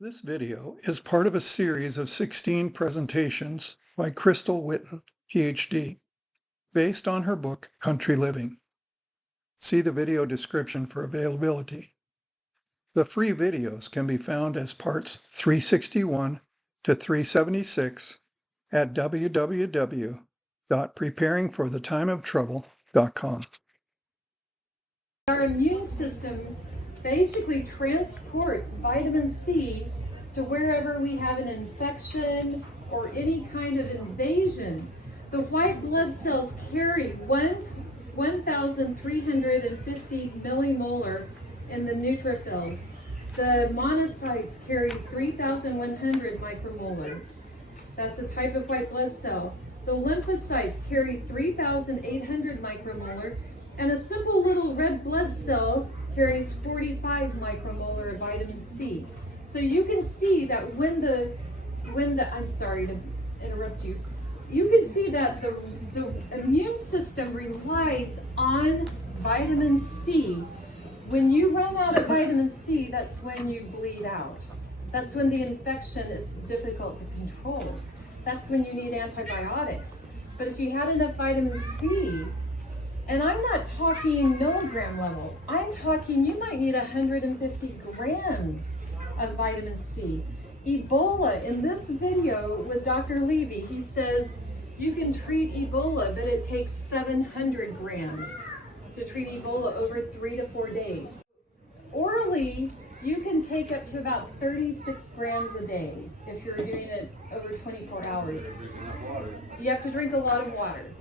This video is part of a series of 16 presentations by Crystal Whitten, PhD, based on her book, Country Living. See the video description for availability. The free videos can be found as parts 361 to 376 at www.preparingforthetimeoftrouble.com. Our immune system basically transports vitamin C to wherever we have an infection or any kind of invasion. The white blood cells carry 1,350 millimolar in the neutrophils. The monocytes carry 3,100 micromolar. That's a type of white blood cell. The lymphocytes carry 3,800 micromolar. And a simple little red blood cell carries 45 micromolar of vitamin C. So you can see that I'm sorry to interrupt you. You can see that the immune system relies on vitamin C. When you run out of vitamin C, that's when you bleed out. That's when the infection is difficult to control. That's when you need antibiotics. But if you had enough vitamin C, and I'm not talking milligram level, I'm talking you might need 150 grams of vitamin C. Ebola, in this video with Dr. Levy, he says you can treat Ebola, but it takes 700 grams to treat Ebola over 3 to 4 days. Orally, you can take up to about 36 grams a day if you're doing it over 24 hours. You have to drink a lot of water.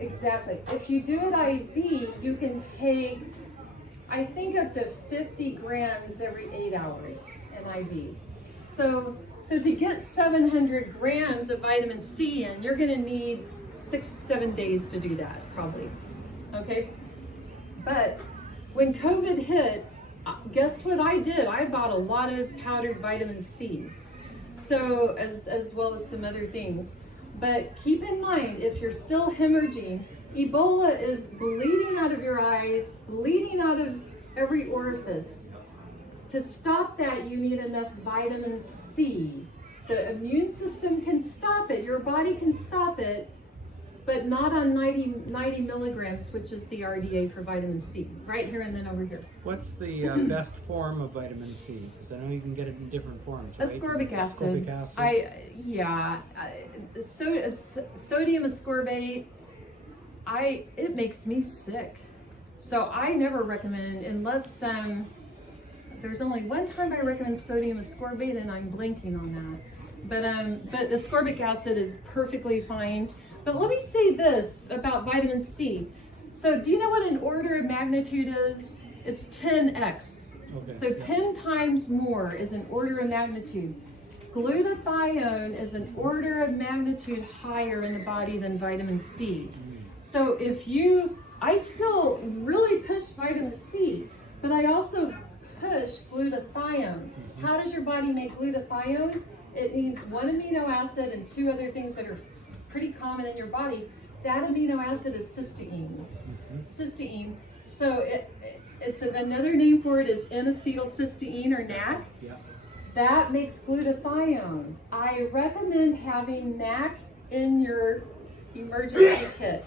Exactly. If you do it IV, you can take, I think, up to 50 grams every 8 hours in IVs. So to get 700 grams of vitamin C in, you're going to need 6-7 days to do that, probably. Okay? But when COVID hit, guess what I did? I bought a lot of powdered vitamin C. So, as well as some other things. But keep in mind, if you're still hemorrhaging, Ebola is bleeding out of your eyes, bleeding out of every orifice. To stop that, you need enough vitamin C. The immune system can stop it, your body can stop it, but not on 90 milligrams, which is the RDA for vitamin C, right here and then over here. What's the best form of vitamin C? Because I know you can get it in different forms, right? Ascorbic acid. Ascorbic acid? Sodium ascorbate, it makes me sick. So I never recommend, unless, there's only one time I recommend sodium ascorbate, and I'm blanking on that. But ascorbic acid is perfectly fine. But let me say this about vitamin C. So do you know what an order of magnitude is? It's 10x. Okay. So 10 times more is an order of magnitude. Glutathione is an order of magnitude higher in the body than vitamin C. So I still really push vitamin C, but I also push glutathione. How does your body make glutathione? It needs one amino acid and 2 other things that are pretty common in your body. That amino acid is cysteine. Cysteine. So it's another name for it is N-acetylcysteine or NAC. Yeah. That makes glutathione. I recommend having NAC in your emergency kit.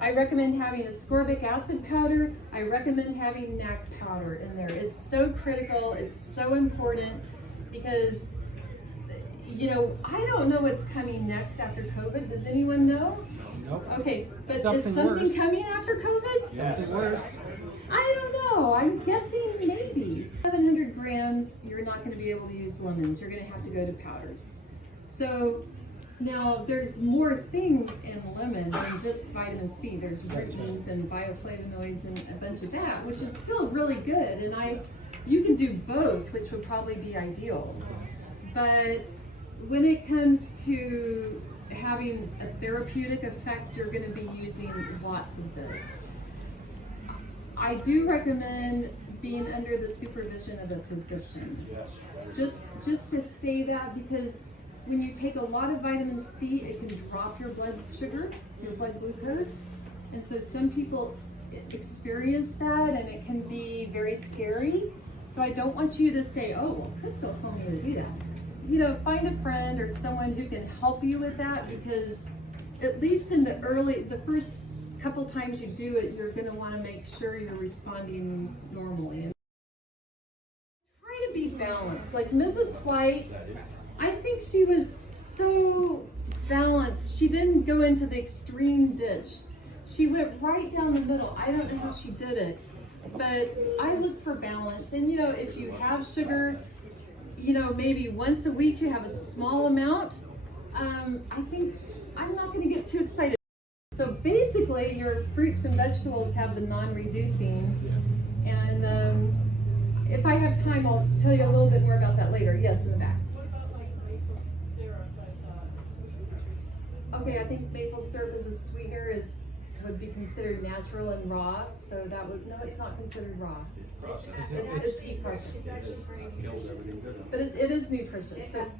I recommend having ascorbic acid powder. I recommend having NAC powder in there. It's so critical. It's so important because I don't know what's coming next after COVID. Does anyone know? Nope. Okay, but Something is something worse. coming after COVID? Yeah. Something worse. I don't know. I'm guessing maybe. 700 grams, you're not going to be able to use lemons. You're going to have to go to powders. So now there's more things in lemon than just vitamin C. There's vitamins and bioflavonoids and a bunch of that, which is still really good. And you can do both, which would probably be ideal. But when it comes to having a therapeutic effect, you're going to be using lots of this. I do recommend being under the supervision of a physician. Just to say that, because when you take a lot of vitamin C, it can drop your blood sugar, your blood glucose. And so some people experience that, and it can be very scary. So I don't want you to say, oh, well, Crystal told me to do that. You know, find a friend or someone who can help you with that, because at least in the first couple times you do it, you're going to want to make sure you're responding normally. And try to be balanced. Like Mrs. White, I think she was so balanced. She didn't go into the extreme ditch. She went right down the middle. I don't know how she did it, but I look for balance. And you know, if you have sugar, you know, maybe once a week you have a small amount. I think I'm not going to get too excited. So basically, your fruits and vegetables have the non-reducing, and if I have time, I'll tell you a little bit more about that later. Yes, in the back. What about like maple syrup as sweetener? Okay, I think maple syrup as a sweetener would be considered natural and raw, so that would, no, it's not considered raw. It's heat processed. It's actually pretty nutritious. But it is nutritious. It So has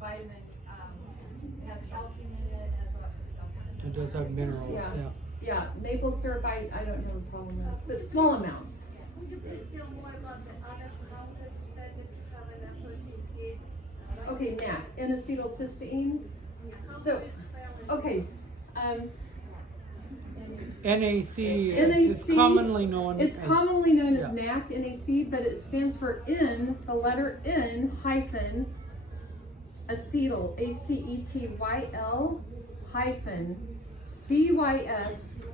vitamin, it has calcium in it, it has lots of stuff. It does have minerals, yeah. yeah, maple syrup, I don't have a problem with, but small amounts. Would you please tell more about the other compound that you said that you have in that first aid kit? Okay, NAC, N-acetylcysteine. So, okay, NAC, NAC, it's commonly known it's as... commonly known as yeah. NAC, NAC, but it stands for N, the letter N hyphen acetyl, ACETYL hyphen CYSTEINE,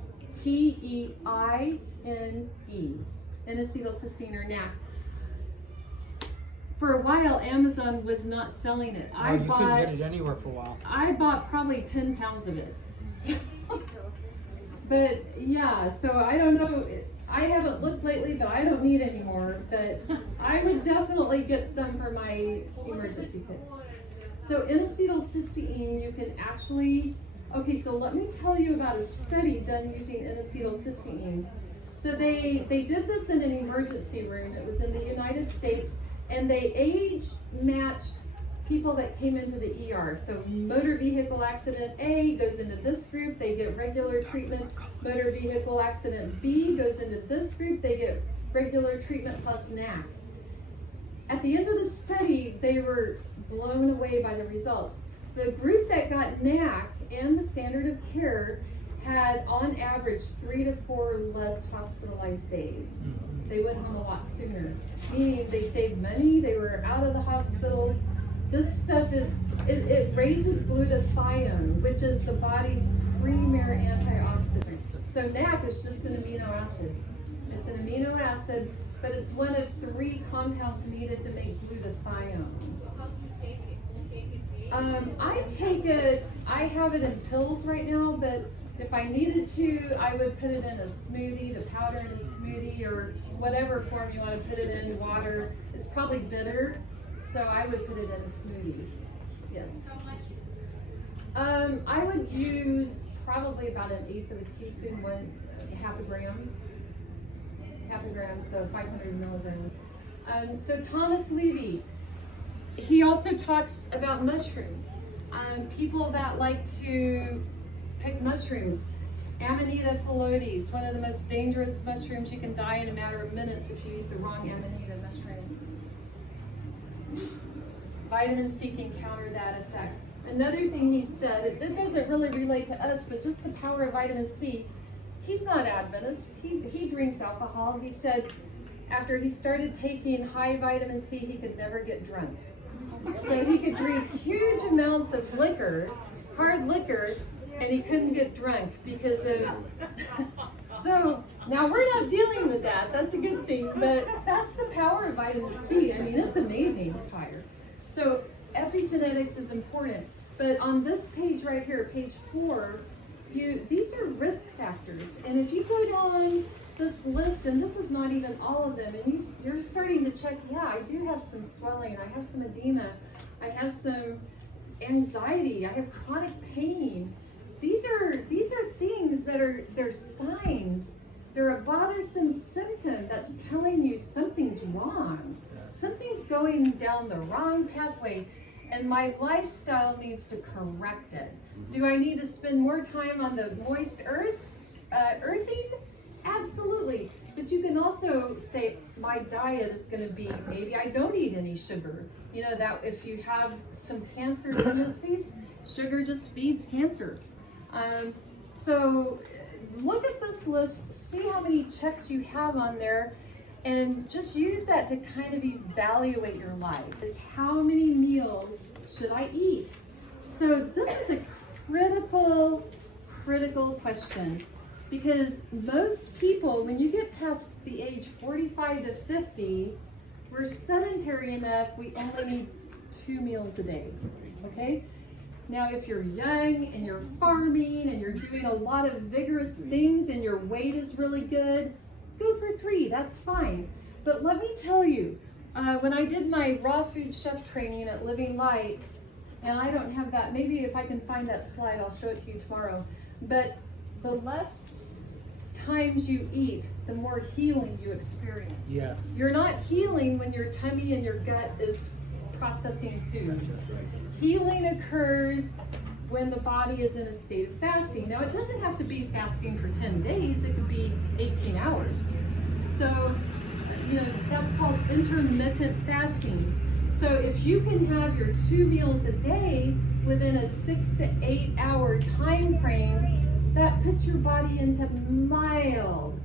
N-acetylcysteine or NAC. For a while, Amazon was not selling it. Oh, you couldn't get it anywhere for a while. I bought probably 10 pounds of it. So, but yeah, so I don't know. I haven't looked lately, but I don't need any more. But I would definitely get some for my emergency kit. So N-acetylcysteine, you can actually, okay, so let me tell you about a study done using N-acetylcysteine. So they did this in an emergency room. It was in the United States, and they age matched people that came into the ER. So motor vehicle accident A goes into this group, they get regular treatment. Motor vehicle accident B goes into this group, they get regular treatment plus NAC. At the end of the study, they were blown away by the results. The group that got NAC and the standard of care had on average 3 to 4 less hospitalized days. They went home a lot sooner, meaning they saved money, they were out of the hospital. This stuff it raises glutathione, which is the body's premier antioxidant. So NAC is just an amino acid. It's an amino acid, but it's one of 3 compounds needed to make glutathione. How do you take it? You take it daily? I take it, I have it in pills right now, but if I needed to, I would put it in a smoothie, the powder in a smoothie, or whatever form you want to put it in, water. It's probably bitter, so I would put it in a smoothie. Yes. How much? I would use probably about 1/8 of a teaspoon, half a gram, so 500 milligrams. So Thomas Levy, he also talks about mushrooms. People that like to pick mushrooms. Amanita phylodes, one of the most dangerous mushrooms. You can die in a matter of minutes if you eat the wrong Amanita mushroom. Vitamin C can counter that effect. Another thing he said, it doesn't really relate to us, but just the power of vitamin C. He's not Adventist. He drinks alcohol. He said after he started taking high vitamin C, he could never get drunk. So he could drink huge amounts of liquor, hard liquor, and he couldn't get drunk because of... So now we're not dealing with that. That's a good thing, but that's the power of vitamin C. I mean, it's amazing. Higher. So epigenetics is important. But on this page right here, page 4, these are risk factors. And if you go down this list, and this is not even all of them, and you're starting to check, yeah, I do have some swelling, I have some edema, I have some anxiety, I have chronic pain. These are things that they're signs. They're a bothersome symptom that's telling you something's wrong. Something's going down the wrong pathway, and my lifestyle needs to correct it. Do I need to spend more time on the moist earth, earthing? Absolutely. But you can also say, my diet is going to be, maybe I don't eat any sugar. You know, that if you have some cancer tendencies, sugar just feeds cancer. So look at this list, see how many checks you have on there, and just use that to kind of evaluate your life. Is how many meals should I eat? So this is a critical question, because most people, when you get past the age 45 to 50, we're sedentary enough, we only need 2 meals a day, okay? Now, if you're young and you're farming and you're doing a lot of vigorous things and your weight is really good, go for 3, that's fine. But let me tell you, when I did my raw food chef training at Living Light, and I don't have that, maybe if I can find that slide, I'll show it to you tomorrow. But the less times you eat, the more healing you experience. Yes. You're not healing when your tummy and your gut is processing food. Healing occurs when the body is in a state of fasting. Now, it doesn't have to be fasting for 10 days, it could be 18 hours. So, you know, that's called intermittent fasting. So if you can have your 2 meals a day within a 6 to 8 hour time frame, that puts your body into mild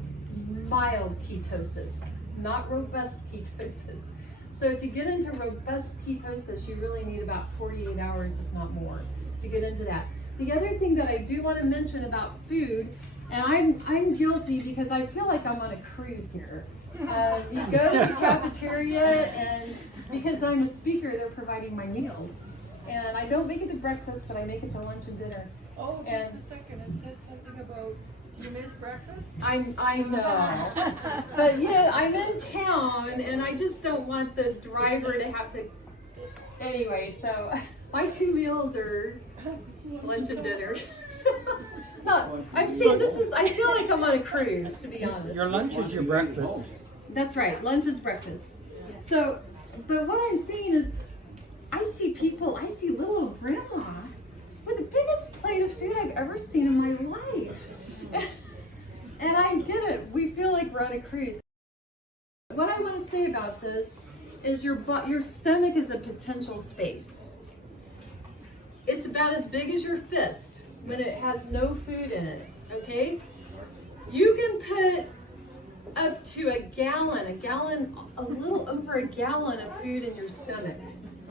ketosis, not robust ketosis. So to get into robust ketosis, you really need about 48 hours, if not more, to get into that. The other thing that I do want to mention about food, and I'm guilty because I feel like I'm on a cruise here. You go to the cafeteria, and because I'm a speaker, they're providing my meals. And I don't make it to breakfast, but I make it to lunch and dinner. Oh, And just a second, it said something about you missed breakfast? I know, but you know, I'm in town and I just don't want the driver to have to, anyway, so my 2 meals are lunch and dinner. So, no, I'm saying I feel like I'm on a cruise, to be honest. Your lunch is your breakfast. That's right, lunch is breakfast. So, but what I'm saying is, I see little old grandma with the biggest plate of food I've ever seen in my life. And I get it, we feel like we're on a cruise. What I want to say about this is your stomach is a potential space. It's about as big as your fist when it has no food in it, okay? You can put up to a little over a gallon of food in your stomach.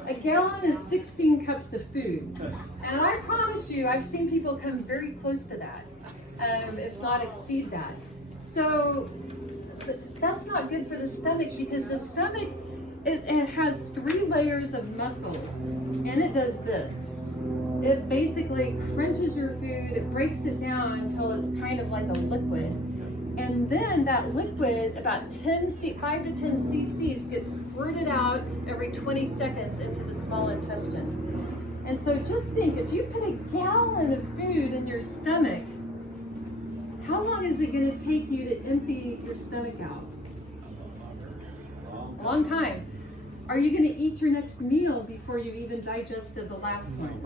A gallon is 16 cups of food. And I promise you, I've seen people come very close to that, if not exceed that. So that's not good for the stomach, because the stomach, it has 3 layers of muscles, and it does this. It basically crunches your food, it breaks it down until it's kind of like a liquid. And then that liquid, about 5 to 10 cc's, gets squirted out every 20 seconds into the small intestine. And so just think, if you put a gallon of food in your stomach, how long is it going to take you to empty your stomach out? A long time. Are you going to eat your next meal before you've even digested the last one?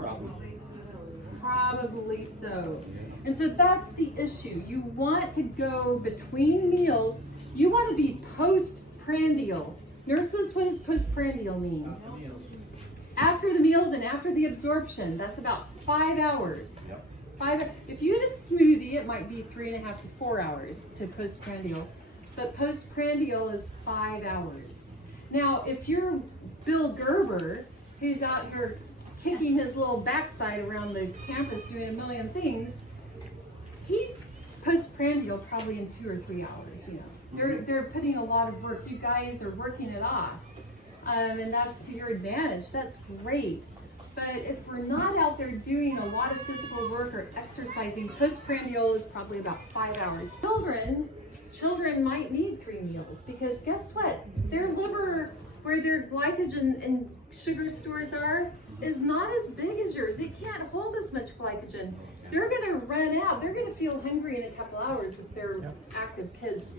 Probably so. And so that's the issue. You want to go between meals. You want to be postprandial. Nurses, what does postprandial mean? After the meals and after the absorption. That's about 5 hours. If you had a smoothie, it might be 3.5 to 4 hours to postprandial. But postprandial is 5 hours. Now, if you're Bill Gerber, who's out here kicking his little backside around the campus doing a million things, he's postprandial probably in 2 or 3 hours. You know, they're putting a lot of work. You guys are working it off, and that's to your advantage. That's great. But if we're not out there doing a lot of physical work or exercising, postprandial is probably about 5 hours. Children might need 3 meals, because guess what? Their liver, where their glycogen and sugar stores are, is not as big as yours. It can't hold as much glycogen. They're going to run out. They're going to feel hungry in a couple hours if they're active kids.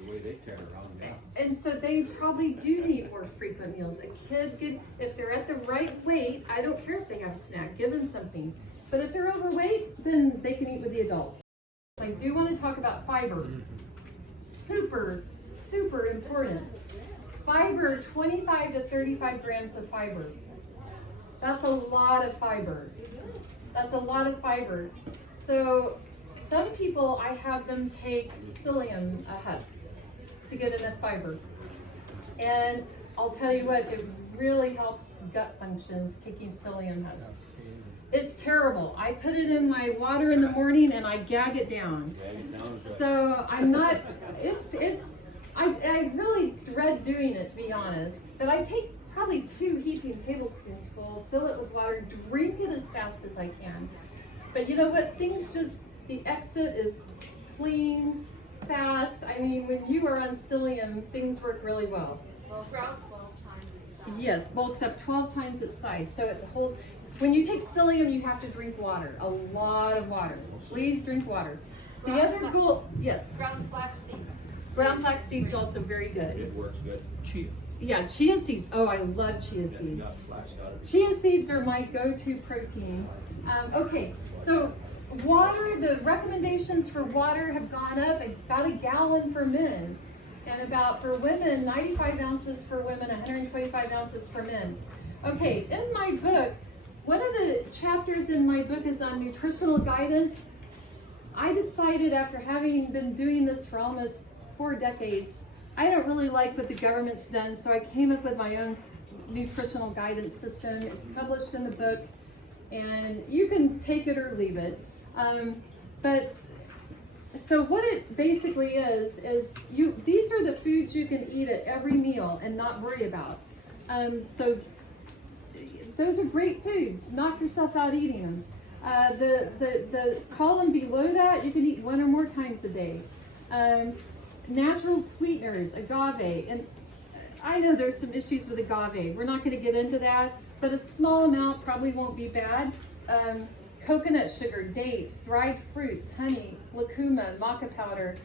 And so they probably do need more frequent meals. A kid, if they're at the right weight, I don't care if they have a snack, give them something. But if they're overweight, then they can eat with the adults. I do want to talk about fiber. super, super important. Fiber, 25 to 35 grams of fiber. That's a lot of fiber. That's a lot of fiber. So some people, I have them take psyllium husks to get enough fiber. And I'll tell you what, it really helps gut functions taking psyllium husks. It's terrible. I put it in my water in the morning and I gag it down. So I'm not, I really dread doing it, to be honest. But I take probably 2 heaping tablespoons full, fill it with water, drink it as fast as I can. But you know what? Things just, the exit is clean, fast. I mean, when you are on psyllium, things work really well. Bulks up 12 times its size. Yes, bulks up 12 times its size. So it holds, when you take psyllium, you have to drink water, a lot of water. Please drink water. The other goal, yes. Ground flaxseed. Brown flax seeds also very good. It works good. Chia. Yeah, chia seeds. Oh, I love chia Yeah, seeds. got flax, got it. Chia seeds are my go-to protein. Okay, so water, the recommendations for water have gone up about a gallon for men. And about, for women, 95 ounces for women, 125 ounces for men. Okay, in my book, one of the chapters in my book is on nutritional guidance. I decided after having been doing this for almost 4 decades, I don't really like what the government's done, so I came up with my own nutritional guidance system. It's published in the book, and you can take it or leave it. But so what it basically is these are the foods you can eat at every meal and not worry about. So those are great foods. Knock yourself out eating them. The column below that, you can eat 1 or more times a day. Natural sweeteners, agave, and I know there's some issues with agave. We're not going to get into that, but a small amount probably won't be bad. Coconut sugar, dates, dried fruits, honey, lucuma, maca powder,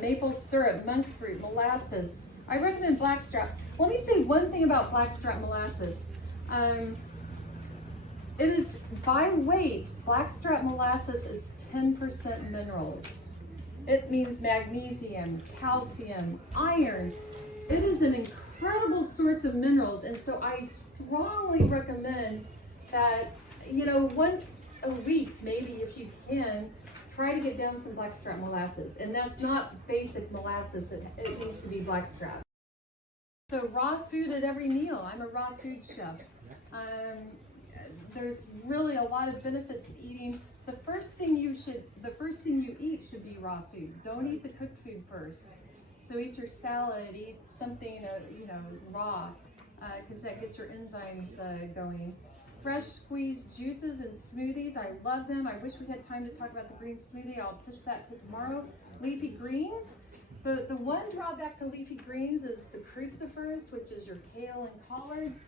maple syrup, monk fruit, molasses. I recommend blackstrap. Let me say one thing about blackstrap molasses. It is, by weight, blackstrap molasses is 10% minerals. It means magnesium, calcium, iron. It is an incredible source of minerals, and so I strongly recommend that, you know, once a week, maybe if you can, try to get down some blackstrap molasses. And that's not basic molasses, it needs to be blackstrap. So raw food at every meal. I'm a raw food chef. There's really a lot of benefits to eating. The first thing you eat should be raw food. Don't eat the cooked food first. So eat your salad, eat something, raw, because that gets your enzymes going. Fresh squeezed juices and smoothies, I love them. I wish we had time to talk about the green smoothie. I'll push that to tomorrow. Leafy greens. The one drawback to leafy greens is the crucifers, which is your kale and collards.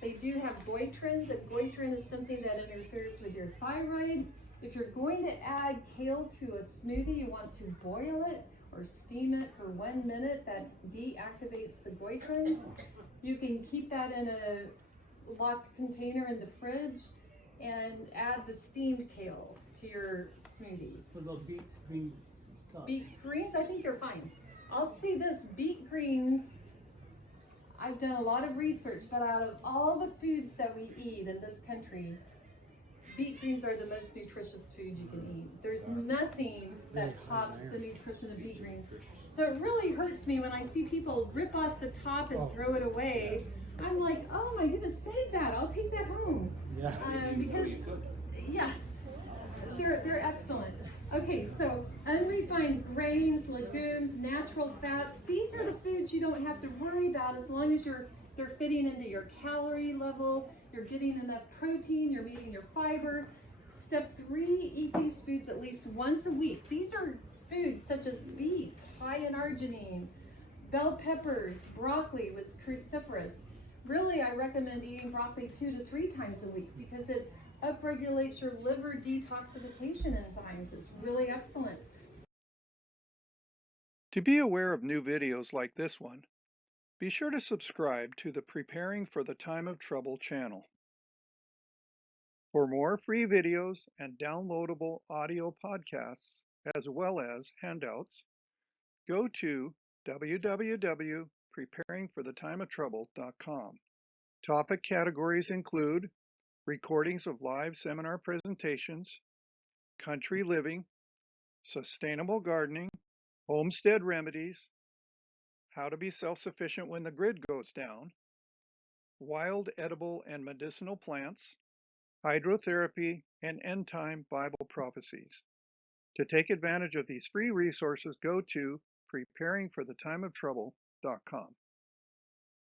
They do have goitrins, and goitrin is something that interferes with your thyroid. If you're going to add kale to a smoothie, you want to boil it or steam it for 1 minute. That deactivates the goitrins. You can keep that in a locked container in the fridge and add the steamed kale to your smoothie. For those beets, green thoughts. Beet greens, I think they're fine. I'll say this, beet greens, I've done a lot of research, but out of all the foods that we eat in this country, beet greens are the most nutritious food you can eat. There's nothing that tops the nutrition of beet greens. So it really hurts me when I see people rip off the top and throw it away. I'm like, oh my goodness, save that. I'll take that home. Yeah. Because, yeah, they're excellent. Okay, so unrefined grains, legumes, natural fats. These are the foods you don't have to worry about as long as they're fitting into your calorie level. You're getting enough protein, you're meeting your fiber. Step 3, eat these foods at least once a week. These are foods such as beets, high in arginine, bell peppers, broccoli with cruciferous. Really, I recommend eating broccoli 2 to 3 times a week because it upregulates your liver detoxification enzymes. It's really excellent. To be aware of new videos like this one, be sure to subscribe to the Preparing for the Time of Trouble channel. For more free videos and downloadable audio podcasts, as well as handouts, go to www.preparingforthetimeoftrouble.com. Topic categories include recordings of live seminar presentations, country living, sustainable gardening, homestead remedies, how to be self-sufficient when the grid goes down, wild edible and medicinal plants, hydrotherapy, and end-time Bible prophecies. To take advantage of these free resources, go to preparingforthetimeoftrouble.com.